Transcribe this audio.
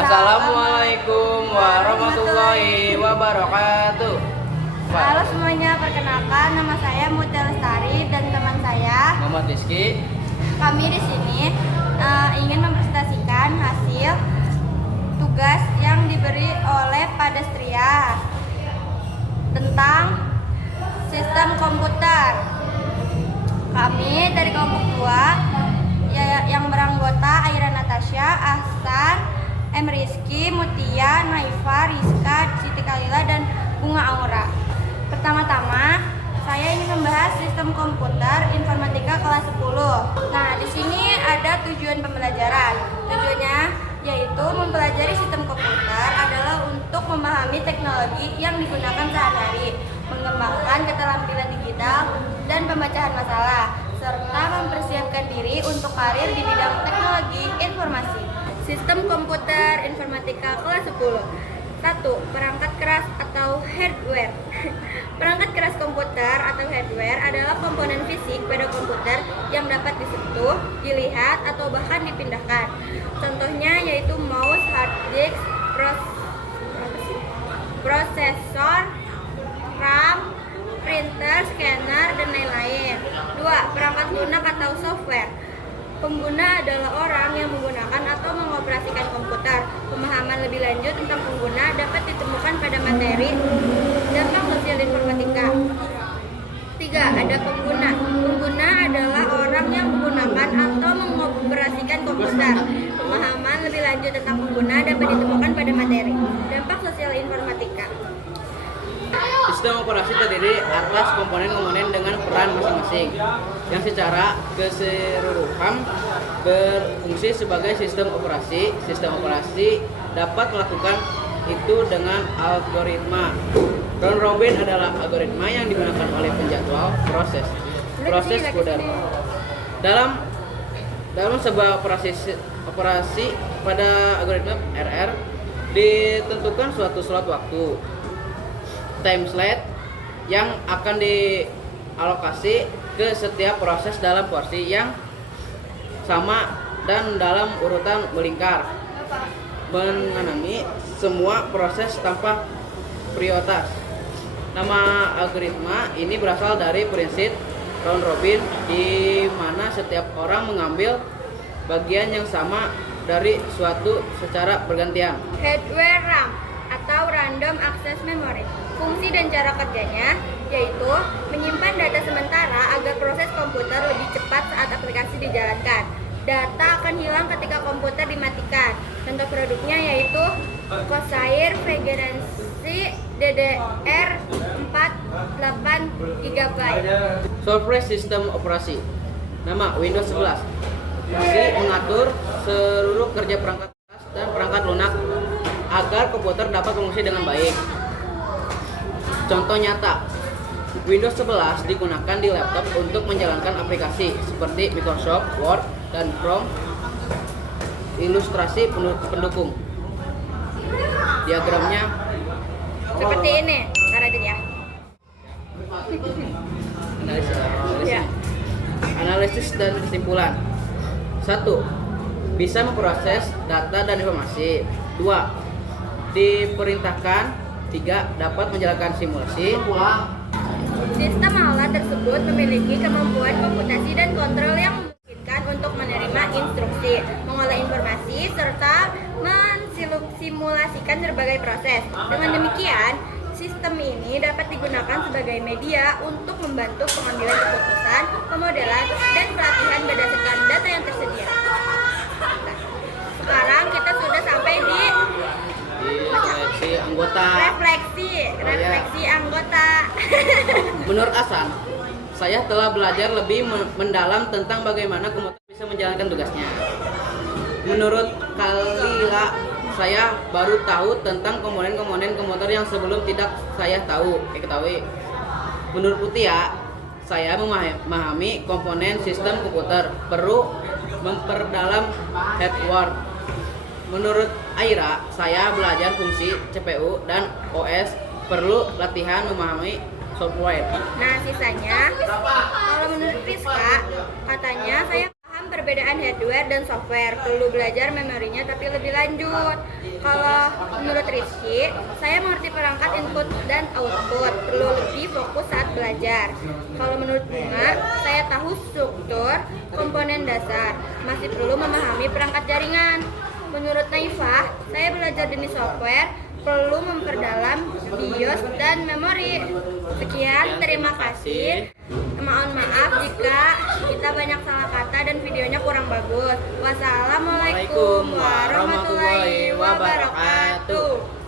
Assalamualaikum warahmatullahi wabarakatuh. Halo semuanya, perkenalkan nama saya Mutia Lestari dan teman saya Muhammad Rizky. Kami di sini ingin mempresentasikan hasil tugas yang diberi oleh Padastria tentang sistem komputer. Kami dari kelompok 2 yang beranggota Aira Natasha, Ahsan, M. Rizky, Mutia, Naifa, Rizka, Siti Kalila, dan Bunga Aura. Pertama-tama, saya ingin membahas sistem komputer informatika kelas 10. Nah, di sini ada tujuan pembelajaran. Tujuannya yaitu mempelajari sistem komputer adalah untuk memahami teknologi yang digunakan sehari-hari, mengembangkan keterampilan digital dan pemecahan masalah, serta mempersiapkan diri untuk karir di bidang teknologi informasi. Sistem komputer informatika kelas 10. 1. Perangkat keras atau hardware. Perangkat keras komputer atau hardware adalah komponen fisik pada komputer yang dapat disentuh, dilihat, atau bahkan dipindahkan. Contohnya yaitu mouse, hard disk, prosesor, RAM, printer, scanner, dan lain-lain. 2. Perangkat lunak atau software. Pengguna adalah orang yang menggunakan atau mengoperasikan komputer. Pemahaman lebih lanjut tentang pengguna dapat ditemukan pada materi dampak sosial informatika. 3. Ada pengguna. Pengguna adalah orang yang menggunakan atau mengoperasikan komputer. Pemahaman lebih lanjut tentang pengguna dapat ditemukan pada materi dampak sosial informatika. Sistem operasi terdiri atas komponen-komponen dengan peran masing-masing yang secara keseluruhan berfungsi sebagai sistem operasi. Sistem operasi dapat melakukan itu dengan algoritma. Round robin adalah algoritma yang digunakan oleh penjadwal proses coder. Dalam sebuah operasi pada algoritma RR ditentukan suatu slot waktu time slot yang akan dialokasi ke setiap proses dalam porsi yang sama dan dalam urutan melingkar, mengenangi semua proses tanpa prioritas. Nama algoritma ini berasal dari prinsip round robin, di mana setiap orang mengambil bagian yang sama dari suatu secara bergantian. Hardware RAM atau Random Access Memory. Fungsi dan cara kerjanya yaitu menyimpan data sementara agar proses komputer lebih cepat saat aplikasi dijalankan. Data akan hilang ketika komputer dimatikan. Contoh produknya yaitu Corsair Vagrancy DDR48 GB. Software sistem operasi. Nama Windows 11. Fungsi mengatur seluruh kerja perangkat atas dan perangkat lunak agar komputer dapat berfungsi dengan baik. Contoh nyata, Windows 11 digunakan di laptop untuk menjalankan aplikasi seperti Microsoft Word dan Chrome. Ilustrasi pendukung. Diagramnya Seperti ini, lanjut ya. Analisis dan kesimpulan. 1. Bisa memproses data dan informasi. 2. Diperintahkan. 3. Dapat menjalankan simulasi. Sistem alat tersebut memiliki kemampuan komputasi dan kontrol yang memungkinkan untuk menerima instruksi, mengolah informasi, serta mensimulasikan berbagai proses. Dengan demikian, sistem ini dapat digunakan sebagai media untuk membantu pengambilan keputusan, pemodelan, dan pelatihan berdasarkan data yang tersedia. Sekarang kita sudah sampai di Refleksi anggota. refleksi anggota. Menurut Ahsan, saya telah belajar lebih mendalam tentang bagaimana komputer bisa menjalankan tugasnya. Menurut Kalila, saya baru tahu tentang komponen-komponen komputer yang sebelum tidak saya ketahui. Menurut Mutia, saya memahami komponen sistem komputer, perlu memperdalam hardware. Menurut Aira, saya belajar fungsi CPU dan OS, perlu latihan memahami software. Nah, sisanya, kalau menurut Rizka, katanya saya paham perbedaan hardware dan software, perlu belajar memorinya tapi lebih lanjut. Kalau menurut Rizky, saya mengerti perangkat input dan output, perlu lebih fokus saat belajar. Kalau menurut Bunga, saya tahu struktur komponen dasar, masih perlu memahami perangkat jaringan. Menurut Naifah, saya belajar jenis software, perlu memperdalam BIOS dan memori. Sekian, terima kasih. Mohon maaf jika kita banyak salah kata dan videonya kurang bagus. Wassalamualaikum warahmatullahi wabarakatuh.